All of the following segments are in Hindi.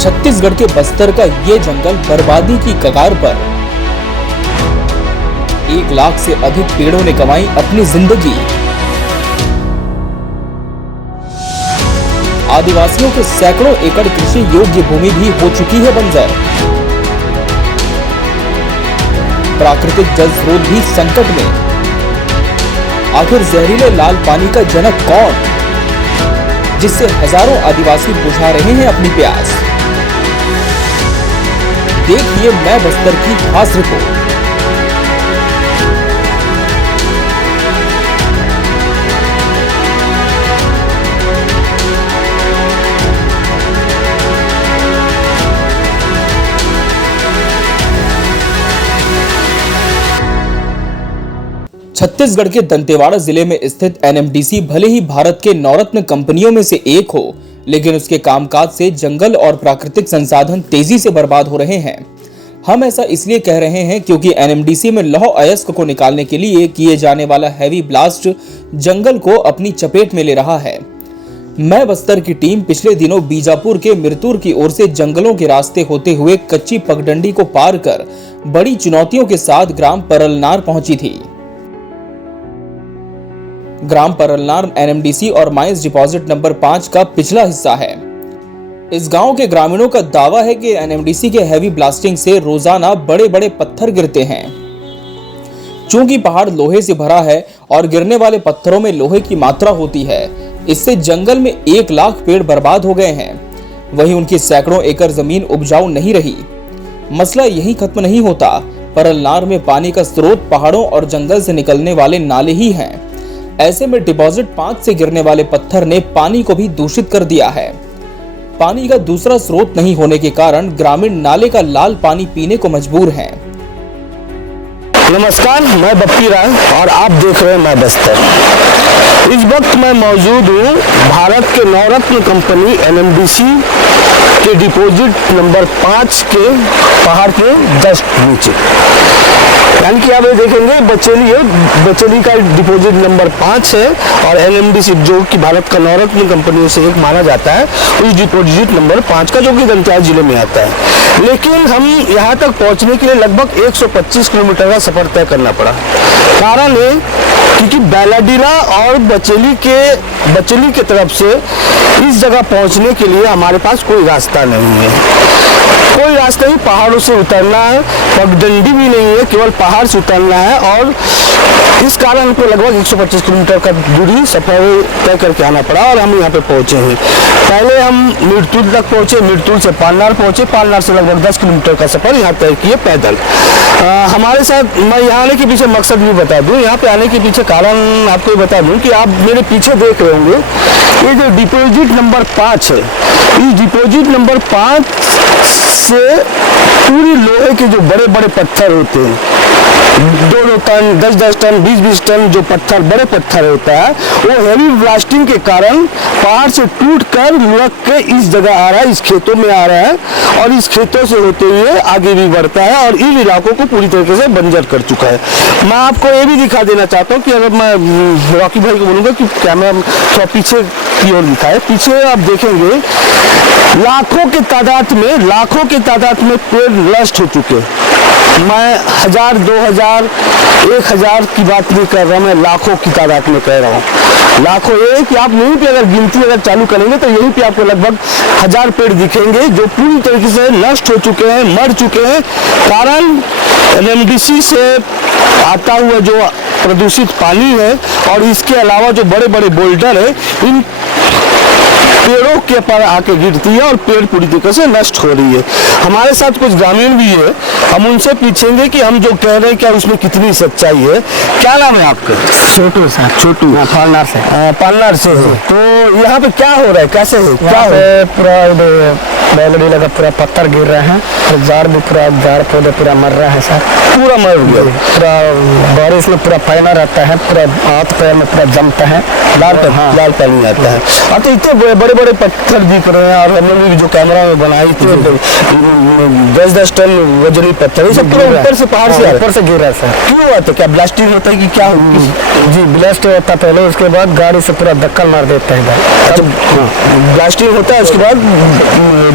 छत्तीसगढ़ के बस्तर का ये जंगल बर्बादी की कगार पर। 1 लाख से अधिक पेड़ों ने गंवाई अपनी जिंदगी। आदिवासियों के सैकड़ों एकड़ कृषि योग्य भूमि भी हो चुकी है बंजर। प्राकृतिक जल स्रोत भी संकट में। आखिर जहरीले लाल पानी का जनक कौन, जिससे हजारों आदिवासी बुझा रहे हैं अपनी प्यास। देखिए मैं बस्तर की खास रिपोर्ट। छत्तीसगढ़ के दंतेवाड़ा जिले में स्थित एनएमडीसी भले ही भारत के नवरत्न कंपनियों में से एक हो, लेकिन उसके कामकाज से जंगल और प्राकृतिक संसाधन तेजी से बर्बाद हो रहे हैं। हम ऐसा इसलिए कह रहे हैं क्योंकि एनएमडीसी में लौह अयस्क को निकालने के लिए किए जाने वाला हैवी ब्लास्ट जंगल को अपनी चपेट में ले रहा है। मैं बस्तर की टीम पिछले दिनों बीजापुर के मिरतुर की ओर से जंगलों के रास्ते होते हुए कच्ची पगडंडी को पार कर बड़ी चुनौतियों के साथ ग्राम परलनार पहुंची थी। ग्राम परलनार एनएमडीसी और माइंस डिपॉजिट नंबर 5 का पिछला हिस्सा है। इस गांव के ग्रामीणों का दावा है कि एनएमडीसी के हैवी ब्लास्टिंग से रोजाना बड़े बड़े पत्थर गिरते हैं। चूंकि पहाड़ लोहे से भरा है और गिरने वाले पत्थरों में लोहे की मात्रा होती है, इससे जंगल में 1 लाख पेड़ बर्बाद हो गए हैं। वहीं उनकी सैकड़ों एकड़ जमीन उपजाऊ नहीं रही। मसला यही खत्म नहीं होता। परलनार में पानी का स्रोत पहाड़ों और जंगल से निकलने वाले नाले ही हैं। ऐसे में डिपॉजिट 5 से गिरने वाले पत्थर ने पानी को भी दूषित कर दिया है। पानी का दूसरा स्रोत नहीं होने के कारण ग्रामीण नाले का लाल पानी पीने को मजबूर हैं। नमस्कार, मैं बप्पी राय और आप देख रहे हैं मैं बस्तर। इस वक्त मैं मौजूद हूँ भारत के नवरत्न कंपनी एनएमडीसी के डिपॉजिट नंबर 5 के पहाड़ के जस्ट नीचे, यानी कि आप ये देखेंगे बचेली है। बचेली का डिपॉजिट नंबर 5 है और एनएमडीसी जो कि भारत का नवरत्न कंपनियों से एक माना जाता है, उस डिपॉजिट नंबर 5 का जो कि दंतेवाड़ा जिले में आता है। लेकिन हम यहाँ तक पहुँचने के लिए लगभग 125 किलोमीटर का सफर तय करना पड़ा। कारण है क्योंकि बैलाडीला और बचेली के तरफ से इस जगह पहुँचने के लिए हमारे पास कोई रास्ता नहीं है। कोई रास्ता नहीं, पहाड़ों से उतरना है, पगडंडी भी नहीं है, केवल पहाड़ से उतरना है। और इस कारण हमको लगभग 125 किलोमीटर का दूरी सफर तय करके आना पड़ा और हम यहाँ पे पहुँचे हैं। पहले हम मिरतुर तक पहुँचे, मिरतुर से पालनार पहुँचे, पालनार से लगभग 10 किलोमीटर का सफर यहाँ तय किए पैदल। हमारे साथ मैं यहाँ आने के पीछे मकसद भी बता दूँ। यहाँ पे आने के पीछे कारण आपको बता दूँ कि आप मेरे पीछे देख रहे होंगे, ये जो डिपॉजिट नंबर 5 है, इस डिपॉजिट नंबर 5 से पूरी लोहे के जो बड़े बड़े पत्थर होते हैं, 2-2 टन, 10-10 टन, 20-20 टन जो पत्थर, बड़े पत्थर होता है, वो हैवी ब्लास्टिंग के कारण पहाड़ से टूट कर लुढ़क के इस जगह आ रहा है, इस खेतों में आ रहा है और इस खेतों से होते हुए आगे भी बढ़ता है और इन इलाकों को पूरी तरीके से बंजर कर चुका है। मैं आपको ये भी दिखा देना चाहता हूँ कि अगर मैं रॉकी भाई को बोलूँगा कि कैमरा थोड़ा पीछे की ओर दिखाए। पीछे आप देखेंगे लाखों के तादाद में पेड़ नष्ट हो चुके हैं। मैं 1000, 2000, 1000 की बात नहीं कर रहा, मैं लाखों की तादाद में कह रहा हूँ। लाखों, ये कि आप यहीं पे अगर गिनती अगर चालू करेंगे तो यहीं पे आपको लगभग 1000 पेड़ दिखेंगे जो पूरी तरीके से नष्ट हो चुके हैं, मर चुके हैं। कारण एनएमडीसी से आता हुआ जो प्रदूषित पानी है और इसके अलावा जो बड़े बड़े बोल्डर है, इन पेड़ों के पर आके गिरती है और पेड़ पूरी तरीके से नष्ट हो रही है। हमारे साथ कुछ ग्रामीण भी है, हम उनसे पूछेंगे कि हम जो कह रहे हैं क्या उसमें कितनी सच्चाई है। क्या नाम है आपका? छोटू सर। छोटू, पालनार से है। तो यहाँ पे क्या हो रहा है, कैसे है, क्या है? पूरा बैलडी लगा, पूरा पत्थर गिर रहे हैं और झाड़ पौधे पूरा मर रहे हैं सर, पूरा मर गया। पूरा बारिश में पूरा फैला रहता है, पूरा हाथ पैर में पूरा जमता है, लाल पानी आता है। हाँ, तो इतने बड़े बड़े पत्थर दिख रहे हैं और हमने भी जो कैमरा में बनाई थी 10-10 टन वजनी पत्थर, ये सब पूरा ऊपर से पहाड़ से ऊपर से गिर रहा है सर। क्यों हुआ था? क्या ब्लास्टिंग होता है कि क्या? जी ब्लास्ट होता पहले, उसके बाद गाड़ी से पूरा धक्का मार देते हैं। अच्छा, ब्लास्टिंग होता है उसके बाद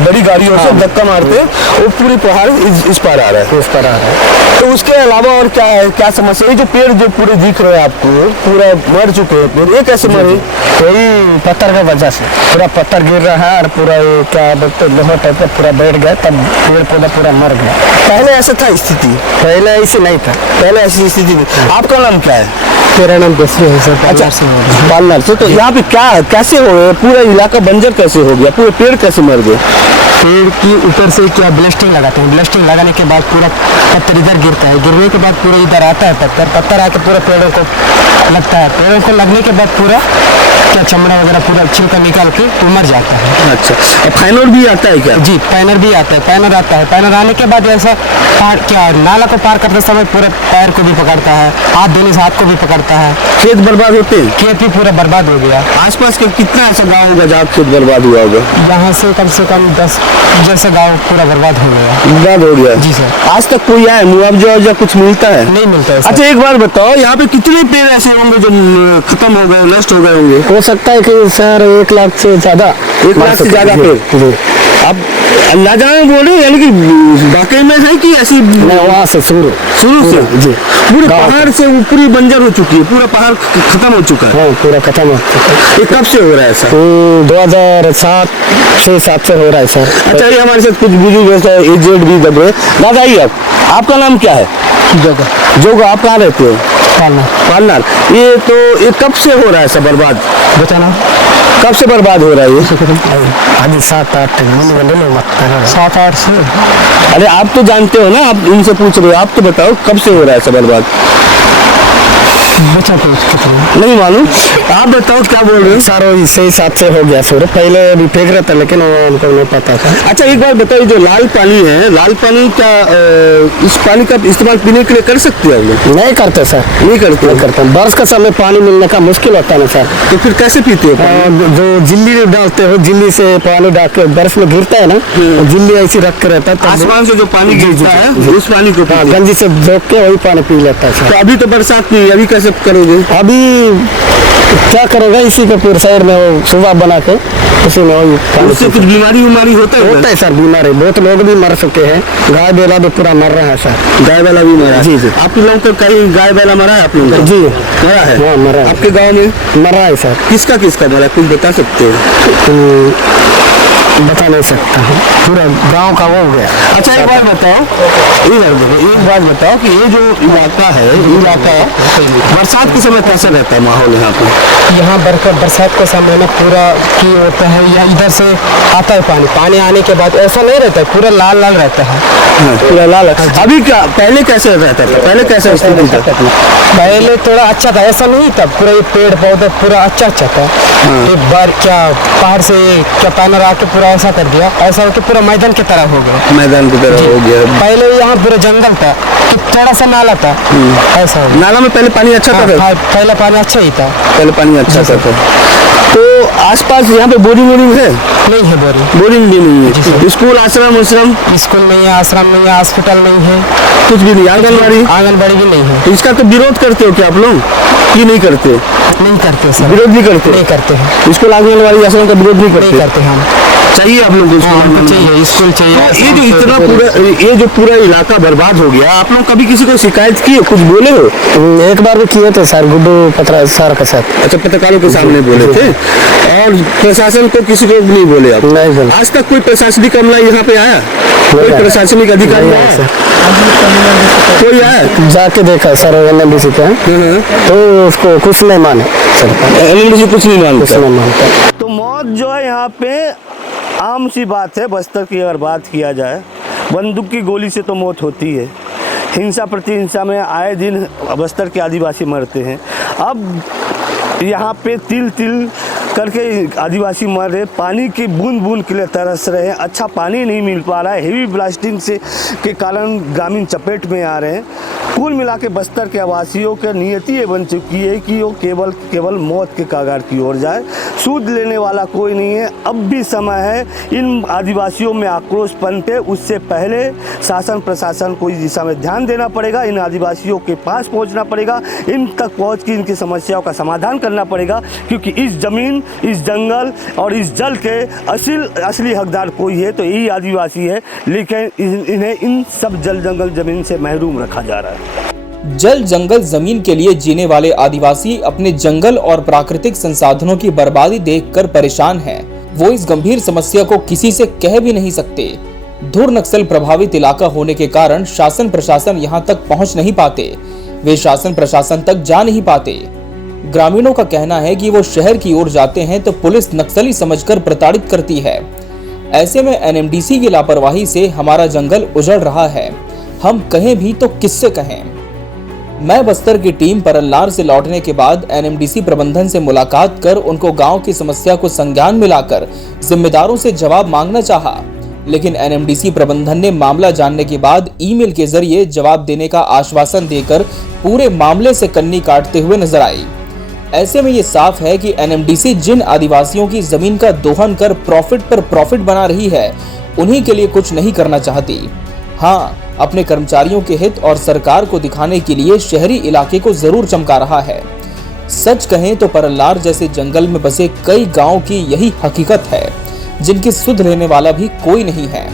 बड़ी गाड़ियों से धक्का मारते हैं, वो पूरी पहाड़ इस पार आ रहा है, इस पर आ रहा है। तो उसके अलावा और क्या है, क्या समस्या? ये जो पेड़ जो पूरे दिख रहे हैं आपको, पूरा मर चुके हैं पेड़, ये कैसे मरे? वही पत्थर का वजह से पूरा पत्थर गिर रहा है और पूरा ये क्या बोलते लोहा टाइप का पूरा बैठ गया, तब पेड़ पौधा पूरा मर गया। पहले ऐसा था स्थिति? पहले ऐसे नहीं था। पहले ऐसी स्थिति में। आपका नाम क्या है? मेरा नाम दसवीं है सर। अच्छा, पालनार से। तो यहाँ पे क्या कैसे हो गया, पूरा इलाका बंजर कैसे हो गया, पूरे पेड़ कैसे मर गए? पेड़ की ऊपर से क्या ब्लास्टिंग लगाते हैं, ब्लास्टिंग लगाने के बाद पूरा पत्थर इधर गिरता है, गिरने के बाद पूरा इधर आता है पत्थर आके पूरा पेड़ों को लगता है, पेड़ों को लगने के बाद पूरा क्या चमड़ा वगैरह पूरा छिलका निकाल के मर जाता है। अच्छा, और फाइनल भी आता है क्या? जी, पैनर भी आता है, पैनर आता है। पैनर आने के बाद ऐसा क्या नाला को पार करते समय पूरे पैर को भी पकड़ता है, हाथ दोनों से हाथ को भी पकड़ता है। खेत बर्बाद होते हैं? खेत भी पूरा बर्बाद हो गया। आसपास के कितना ऐसा गाँव होगा जहाँ खेत बर्बाद हुआ होगा? यहाँ से कम 10 जैसे गाँव पूरा बर्बाद हो गया। बर्बाद हो गया? जी सर। आज तक कोई आया मुआवजा वुआवजा कुछ मिलता है? नहीं मिलता है सर। अच्छा, एक बार बताओ, यहाँ पे कितने पेड़ ऐसे होंगे जो खत्म हो गए, नष्ट हो गए होंगे? हो सकता है कि सर 1 लाख से ज्यादा। 1 लाख से ज्यादा पेड़? अब अंदाजा में बोले, यानी कि वाकई में है कि ऐसी? वहाँ से शुरू से जी, पूरे पहाड़ से ऊपरी बंजर हो चुकी है, पूरा पहाड़ खत्म हो चुका है। हाँ पूरा खत्म हो चुका है। ये कब से हो रहा है ऐसा? 2007 से हो रहा है सर। अच्छा, ये हमारे साथ कुछ बुजुर्ग एजेड भी दब रहे। दादा आइए, आपका नाम क्या है? जोगा। आप कहाँ रहते हो? पालनार। ये तो ये कब से हो रहा है सब बर्बाद? बताना कब से बर्बाद हो रहा है ये? अभी 7-8 से। अरे आप तो जानते हो ना, आप इनसे पूछ रहे हो, आप तो बताओ कब से हो रहा है सब बर्बाद? बचा कितना नहीं मालूम, आप बताओ क्या बोल रहे हो? सर इससे हिसाब से हो गया सर, पहले अभी फेंक रहा था लेकिन वो उनको नहीं पता था। अच्छा, एक बार बताओ, जो लाल पानी है, लाल पानी क्या इस पानी का इस्तेमाल पीने के लिए कर सकते हो आप लोग? नहीं करते सर, नहीं करते। बर्फ का समय पानी मिलने का मुश्किल होता है ना सर। तो फिर कैसे पीते हो? जो जिल्ली डालते हो, जिल्ली से पानी डाल के बर्फ में गिरता है ना, जिल्ली ऐसी रख के रहता है, आसमान से जो पानी गिरता है उस पानी को गंजी से धोक के वही पानी पी लेता है सर। तो अभी तो बरसात नहीं है, अभी कैसे करोगे? अभी क्या करोगे, इसी के पूरे शहर में वो सुबह बना के उसी में वही पानी उससे कुछ बीमारी होता है सर। बीमारी बहुत लोग भी मर चुके हैं, गाय बैला भी पूरा मर रहा है सर। गाय वाला भी मरा? जी। आप लोगों को कहीं गाय वाला मरा है? आप लोगों को? जी मरा है। हाँ मरा है। आपके गाँव में मरा है सर। किसका मरा, कुछ बता सकते हो? बता नहीं सकता हूँ, पूरा गांव का वो हो गया। अच्छा, एक बात बताओ कि ये जो इलाका है, बरसात के समय कैसा रहता है माहौल यहाँ पे? यहाँ बरसात का समय में पूरा की होता है, या इधर से आता है पानी आने के बाद ऐसा नहीं रहता है, पूरा लाल रहता है। पूरा लाल। अभी क्या, पहले कैसे रहता था? पहले कैसा स्थिति था? पहले थोड़ा अच्छा था, ऐसा नहीं था, पूरा ये पेड़ पौधे पूरा अच्छा था। एक बार क्या पहाड़ से क्या पैनर आके पूरा ऐसा कर दिया, ऐसा हो कि पूरा मैदान की तरह हो गया। मैदान की तरह हो गया। पहले यहाँ पूरा जंगल था, तो थोड़ा सा नाला था, ऐसा हो। नाला में पहले पानी अच्छा था? पहले पानी अच्छा ही था, पहले पानी अच्छा था। तो आसपास यहाँ पे बोरिंग है? नहीं है बोरिंग भी नहीं है। स्कूल, आश्रम स्कूल नहीं है, आश्रम नहीं है, हॉस्पिटल नहीं है, कुछ भी नहीं। आंगनबाड़ी भी नहीं है। तो इसका तो विरोध करते हो क्या आप लोग कि नहीं करते? नहीं करते सर, विरोध भी करते? नहीं करते हैं। स्कूल, आंगनबाड़ी, आश्रम का विरोध नहीं करते हम। चाहिए आप लोगों को? चाहिए, स्कूल चाहिए। ये जो पूरा इलाका बर्बाद हो गया, आप लोग कभी किसी को शिकायत की, कुछ बोले हो? एक बार भी किए थे सर, गुड्डू पत्रा सर के साथ। अच्छा, पत्रकारों के सामने बोले थे? और प्रशासन को किसी को नहीं बोले आप? नहीं बोले। आज तक कोई प्रशासनिक अमला यहाँ पे आया? कोई प्रशासनिक अधिकारी आया? कोई आया? जाके देखा सर NMDC का, तो उसको कुछ नहीं माने सर, NMDC कुछ नहीं मानता। तो मौत जो है यहाँ पे आम सी बात है। बस्तर की अगर बात किया जाए, बंदूक की गोली से तो मौत होती है, हिंसा प्रति हिंसा में आए दिन बस्तर के आदिवासी मरते हैं। अब यहाँ पे तिल करके आदिवासी मर रहे, पानी की बूंद के लिए तरस रहे हैं, अच्छा पानी नहीं मिल पा रहा है, हेवी ब्लास्टिंग से के कारण ग्रामीण चपेट में आ रहे हैं। कुल मिला के बस्तर के आवासियों के नियति ये बन चुकी है कि वो केवल मौत के कगार की ओर जाए। सूद लेने वाला कोई नहीं है। अब भी समय है इन आदिवासियों में आक्रोश पनपे, उससे पहले शासन प्रशासन को इस दिशा में ध्यान देना पड़ेगा। इन आदिवासियों के पास पहुंचना पड़ेगा, इन तक पहुंच के इनकी समस्याओं का समाधान करना पड़ेगा, क्योंकि इस जमीन, इस जंगल और इस जल के असली हकदार कोई है तो यही आदिवासी है, लेकिन इन्हें इन सब जल जंगल जमीन से महरूम रखा जा रहा है। जल जंगल जमीन के लिए जीने वाले आदिवासी अपने जंगल और प्राकृतिक संसाधनों की बर्बादी देखकर परेशान हैं। वो इस गंभीर समस्या को किसी से कह भी नहीं सकते। धुर नक्सल प्रभावित इलाका होने के कारण शासन प्रशासन यहाँ तक पहुँच नहीं पाते, वे शासन प्रशासन तक जा नहीं पाते। ग्रामीणों का कहना है कि वो शहर की ओर जाते हैं तो पुलिस नक्सली समझकर प्रताड़ित करती है। ऐसे में एनएमडीसी की लापरवाही से हमारा जंगल उजड़ रहा है, हम कहें भी तो किससे कहें। मैं बस्तर की टीम परल्लार से लौटने के बाद एनएमडीसी प्रबंधन से मुलाकात कर उनको गांव की समस्या को संज्ञान में लाकर जिम्मेदारों से जवाब मांगना चाहा, लेकिन एनएमडीसी प्रबंधन ने मामला जानने के बाद ईमेल के जरिए जवाब देने का आश्वासन देकर पूरे मामले से कन्नी काटते हुए नजर आई। ऐसे में ये साफ है कि एनएमडीसी जिन आदिवासियों की जमीन का दोहन कर प्रॉफिट पर प्रॉफिट बना रही है, उन्हीं के लिए कुछ नहीं करना चाहती। हाँ, अपने कर्मचारियों के हित और सरकार को दिखाने के लिए शहरी इलाके को जरूर चमका रहा है। सच कहें तो परल्लार जैसे जंगल में बसे कई गांव की यही हकीकत है, जिनकी सुध लेने वाला भी कोई नहीं है।